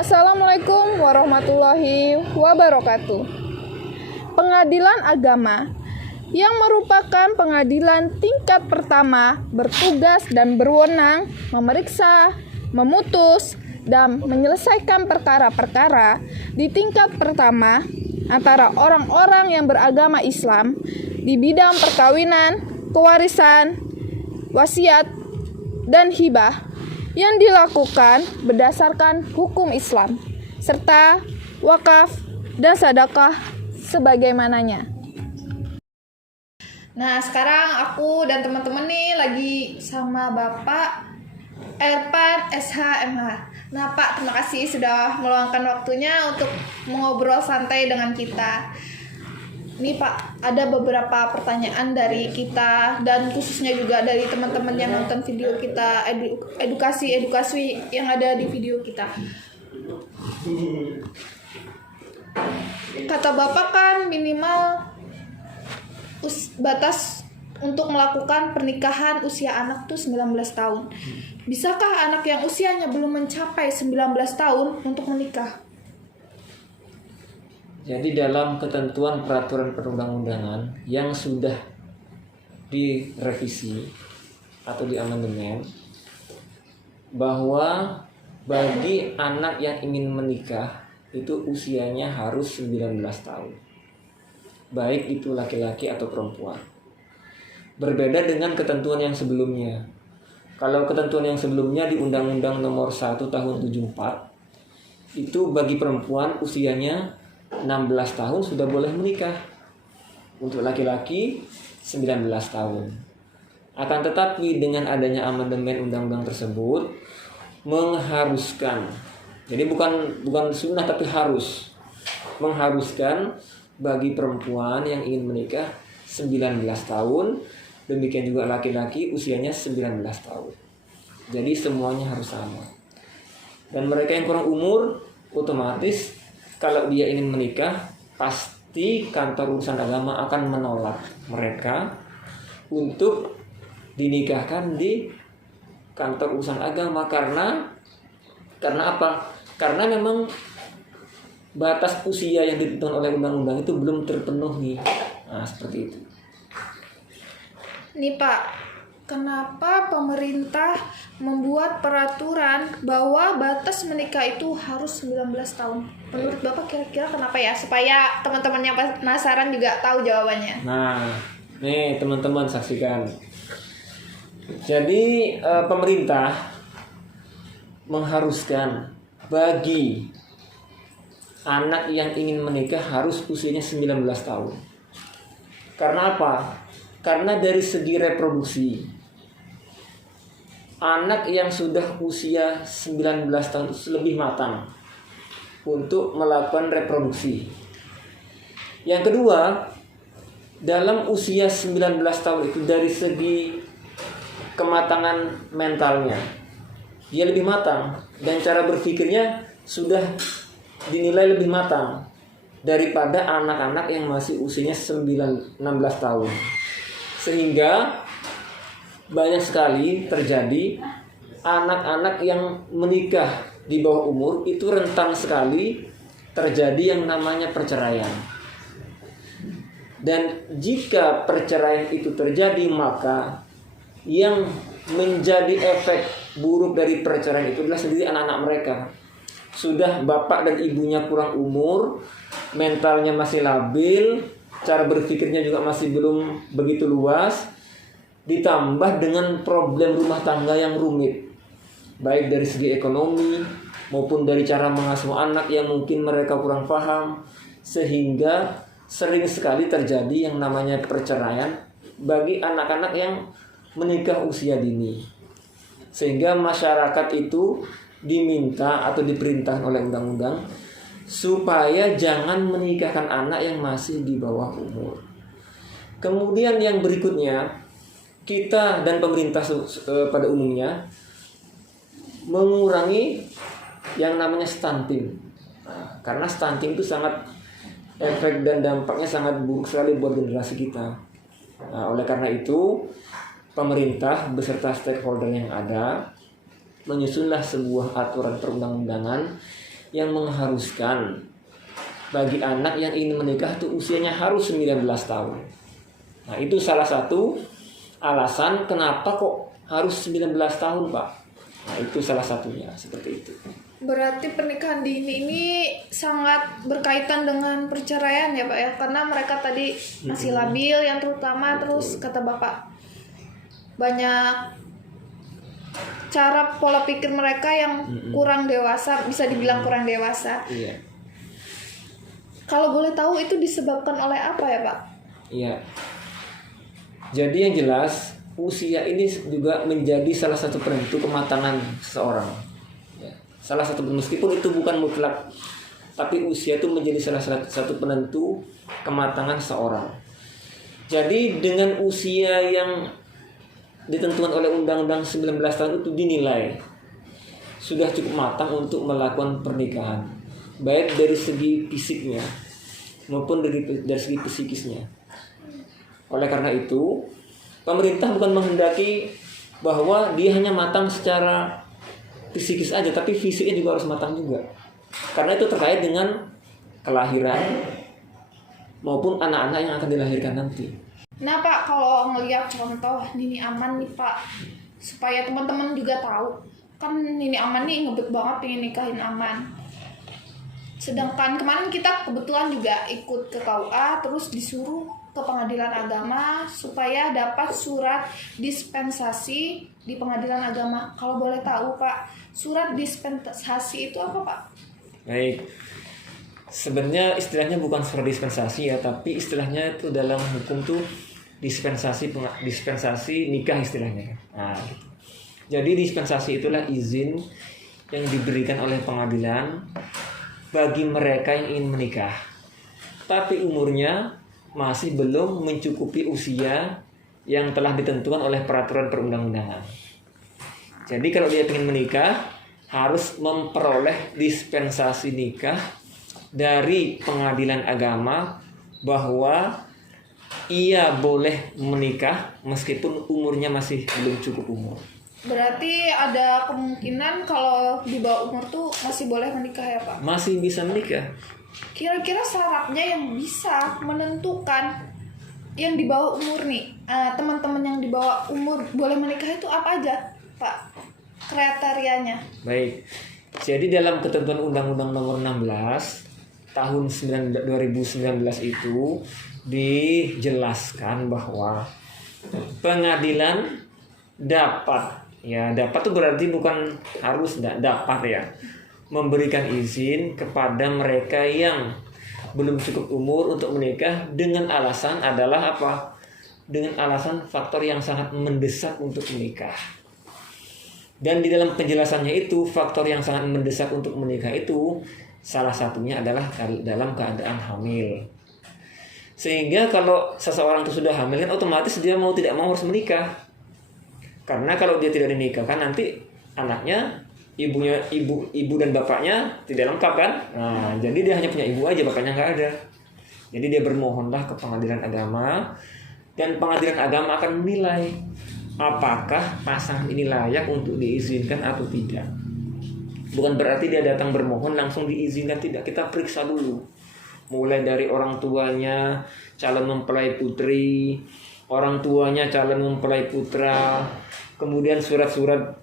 Assalamualaikum warahmatullahi wabarakatuh. Pengadilan Agama yang merupakan pengadilan tingkat pertama bertugas dan berwenang memeriksa, memutus, dan menyelesaikan perkara-perkara di tingkat pertama antara orang-orang yang beragama Islam di bidang perkawinan, pewarisan, wasiat, dan hibah yang dilakukan berdasarkan hukum Islam, serta wakaf dan sedekah sebagaimananya. Nah, sekarang aku dan teman-teman nih lagi sama Bapak Erpan SHMH. Nah, Pak, terima kasih sudah meluangkan waktunya untuk mengobrol santai dengan kita. Nih Pak, ada beberapa pertanyaan dari kita dan khususnya juga dari teman-teman yang nonton video kita, edukasi yang ada di video kita. Kata Bapak kan minimal batas untuk melakukan pernikahan usia anak tuh 19 tahun. Bisakah anak yang usianya belum mencapai 19 tahun untuk menikah? Jadi dalam ketentuan peraturan perundang-undangan yang sudah direvisi atau diamandemen, bahwa bagi anak yang ingin menikah itu usianya harus 19 tahun. Baik itu laki-laki atau perempuan. Berbeda dengan ketentuan yang sebelumnya. Kalau ketentuan yang sebelumnya di Undang-Undang Nomor 1 Tahun 74, itu bagi perempuan usianya 16 tahun sudah boleh menikah. Untuk laki-laki 19 tahun. Akan tetapi dengan adanya amandemen undang-undang tersebut mengharuskan, jadi bukan sunnah tapi harus, mengharuskan bagi perempuan yang ingin menikah 19 tahun, demikian juga laki-laki usianya 19 tahun. Jadi semuanya harus sama. Dan mereka yang kurang umur otomatis kalau dia ingin menikah, pasti kantor urusan agama akan menolak mereka untuk dinikahkan di kantor urusan agama. Karena apa? Karena memang batas usia yang ditentukan oleh undang-undang itu belum terpenuhi. Nah, seperti itu. Nih Pak, kenapa pemerintah membuat peraturan bahwa batas menikah itu harus 19 tahun? Menurut Bapak kira-kira kenapa ya? Supaya teman-teman yang penasaran juga tahu jawabannya. Nah, nih teman-teman saksikan. Jadi pemerintah mengharuskan bagi anak yang ingin menikah harus usianya 19 tahun. Karena apa? Karena dari segi reproduksi, anak yang sudah usia 19 tahun itu lebih matang untuk melakukan reproduksi. Yang kedua, dalam usia 19 tahun itu dari segi kematangan mentalnya, dia lebih matang dan cara berpikirnya sudah dinilai lebih matang daripada anak-anak yang masih usianya 16 tahun. Sehingga banyak sekali terjadi anak-anak yang menikah di bawah umur itu rentan sekali terjadi yang namanya perceraian. Dan jika perceraian itu terjadi, maka yang menjadi efek buruk dari perceraian itu adalah sendiri anak-anak mereka. Sudah bapak dan ibunya kurang umur, mentalnya masih labil, cara berpikirnya juga masih belum begitu luas, ditambah dengan problem rumah tangga yang rumit, baik dari segi ekonomi maupun dari cara mengasuh anak yang mungkin mereka kurang paham, sehingga sering sekali terjadi yang namanya perceraian bagi anak-anak yang menikah usia dini. Sehingga masyarakat itu diminta atau diperintahkan oleh undang-undang supaya jangan menikahkan anak yang masih di bawah umur. Kemudian yang berikutnya, kita dan pemerintah pada umumnya mengurangi yang namanya stunting. Nah, karena stunting itu sangat efek dan dampaknya sangat buruk sekali buat generasi kita. Nah, oleh karena itu, pemerintah beserta stakeholder yang ada menyusunlah sebuah aturan perundang-undangan yang mengharuskan bagi anak yang ingin menikah itu usianya harus 19 tahun. Nah, itu salah satu alasan kenapa kok harus 19 tahun, Pak. Nah, itu salah satunya, seperti itu. Berarti pernikahan dini ini sangat berkaitan dengan perceraian ya Pak ya, karena mereka tadi masih labil yang terutama. Terus kata Bapak banyak cara pola pikir mereka yang kurang dewasa, bisa dibilang kurang dewasa. Iya. Kalau boleh tahu itu disebabkan oleh apa ya Pak? Iya. Jadi yang jelas usia ini juga menjadi salah satu penentu kematangan seseorang. Ya. Salah satu, meskipun itu bukan mutlak, tapi usia itu menjadi salah satu penentu kematangan seseorang. Jadi dengan usia yang ditentukan oleh Undang-Undang 19 tahun itu dinilai sudah cukup matang untuk melakukan pernikahan, baik dari segi fisiknya maupun dari segi psikisnya. Oleh karena itu, pemerintah bukan menghendaki bahwa dia hanya matang secara psikis aja, tapi fisiknya juga harus matang juga. Karena itu terkait dengan kelahiran maupun anak-anak yang akan dilahirkan nanti. Nah Pak, kalau ngelihat contoh Nini Aman nih Pak, supaya teman-teman juga tahu, kan Nini Aman nih ngebet banget pengen nikahin Aman. Sedangkan kemarin kita kebetulan juga ikut ke KUA, terus disuruh ke pengadilan agama supaya dapat surat dispensasi di pengadilan agama. Kalau boleh tahu Pak, surat dispensasi itu apa Pak? Baik, sebenarnya istilahnya bukan surat dispensasi ya, tapi istilahnya itu dalam hukum tuh dispensasi nikah istilahnya. Nah, gitu. Jadi dispensasi itulah izin yang diberikan oleh pengadilan bagi mereka yang ingin menikah, tapi umurnya masih belum mencukupi usia yang telah ditentukan oleh peraturan perundang-undangan. Jadi kalau dia ingin menikah, harus memperoleh dispensasi nikah dari pengadilan agama bahwa ia boleh menikah meskipun umurnya masih belum cukup umur. Berarti ada kemungkinan kalau di bawah umur tuh masih boleh menikah ya Pak? Masih bisa menikah. Kira-kira syaratnya yang bisa menentukan yang di bawah umur nih, teman-teman yang di bawah umur boleh menikah itu apa aja Pak? Kriterianya? Baik, jadi dalam ketentuan Undang-Undang Nomor 16 tahun 2019 itu dijelaskan bahwa pengadilan dapat tuh berarti bukan harus, dapat ya, memberikan izin kepada mereka yang belum cukup umur untuk menikah dengan alasan adalah apa? Dengan alasan faktor yang sangat mendesak untuk menikah. Dan di dalam penjelasannya itu, faktor yang sangat mendesak untuk menikah itu salah satunya adalah dalam keadaan hamil. Sehingga kalau seseorang itu sudah hamil kan otomatis dia mau tidak mau harus menikah. Karena kalau dia tidak dinikahkan nanti anaknya ibu dan bapaknya tidak lengkap kan. Nah, jadi dia hanya punya ibu aja, bapaknya nggak ada. Jadi dia bermohonlah ke pengadilan agama, dan pengadilan agama akan menilai apakah pasangan ini layak untuk diizinkan atau tidak. Bukan berarti dia datang bermohon langsung diizinkan, tidak. Kita periksa dulu. Mulai dari orang tuanya calon mempelai putri, orang tuanya calon mempelai putra, kemudian surat-surat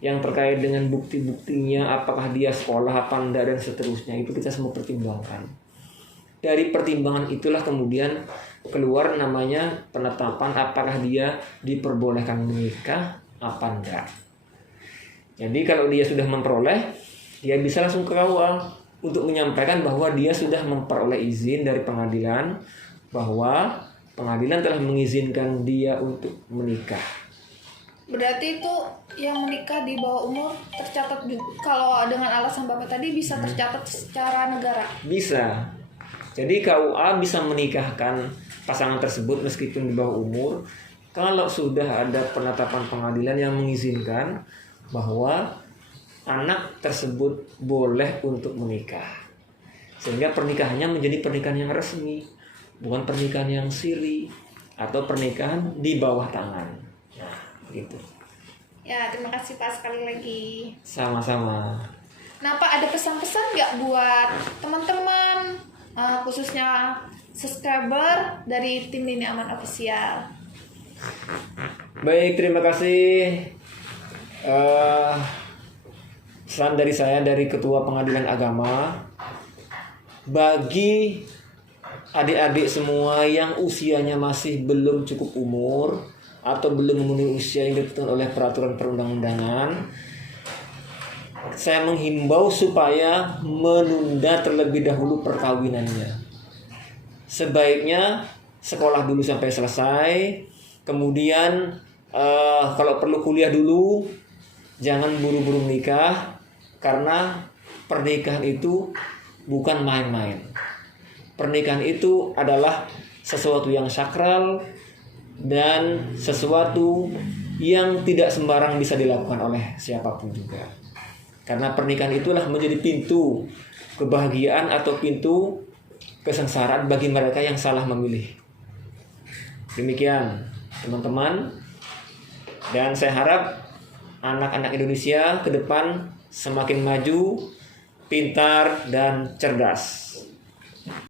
yang terkait dengan bukti-buktinya, apakah dia sekolah apa enggak, dan seterusnya. Itu kita semua pertimbangkan. Dari pertimbangan itulah kemudian keluar namanya penetapan apakah dia diperbolehkan menikah apa enggak. Jadi kalau dia sudah memperoleh, dia bisa langsung ke KUA untuk menyampaikan bahwa dia sudah memperoleh izin dari pengadilan, bahwa pengadilan telah mengizinkan dia untuk menikah. Berarti itu yang menikah di bawah umur tercatat juga, kalau dengan alasan Bapak tadi bisa tercatat secara negara? Bisa. Jadi KUA bisa menikahkan pasangan tersebut meskipun di bawah umur kalau sudah ada penetapan pengadilan yang mengizinkan bahwa anak tersebut boleh untuk menikah. Sehingga pernikahannya menjadi pernikahan yang resmi, bukan pernikahan yang siri atau pernikahan di bawah tangan. Nah, gitu. Ya, terima kasih Pak sekali lagi. Sama-sama. Nah Pak, ada pesan-pesan nggak buat teman-teman, khususnya subscriber dari tim Lini Aman Official? Baik, terima kasih. Salam dari saya, dari Ketua Pengadilan Agama, bagi adik-adik semua yang usianya masih belum cukup umur atau belum memenuhi usia yang ditentukan oleh peraturan perundang-undangan, saya menghimbau supaya menunda terlebih dahulu perkawinannya. Sebaiknya sekolah dulu sampai selesai, kemudian kalau perlu kuliah dulu, jangan buru-buru menikah, karena pernikahan itu bukan main-main. Pernikahan itu adalah sesuatu yang sakral dan sesuatu yang tidak sembarang bisa dilakukan oleh siapapun juga. Karena pernikahan itulah menjadi pintu kebahagiaan atau pintu kesengsaraan bagi mereka yang salah memilih. Demikian teman-teman, dan saya harap anak-anak Indonesia ke depan semakin maju, pintar, dan cerdas.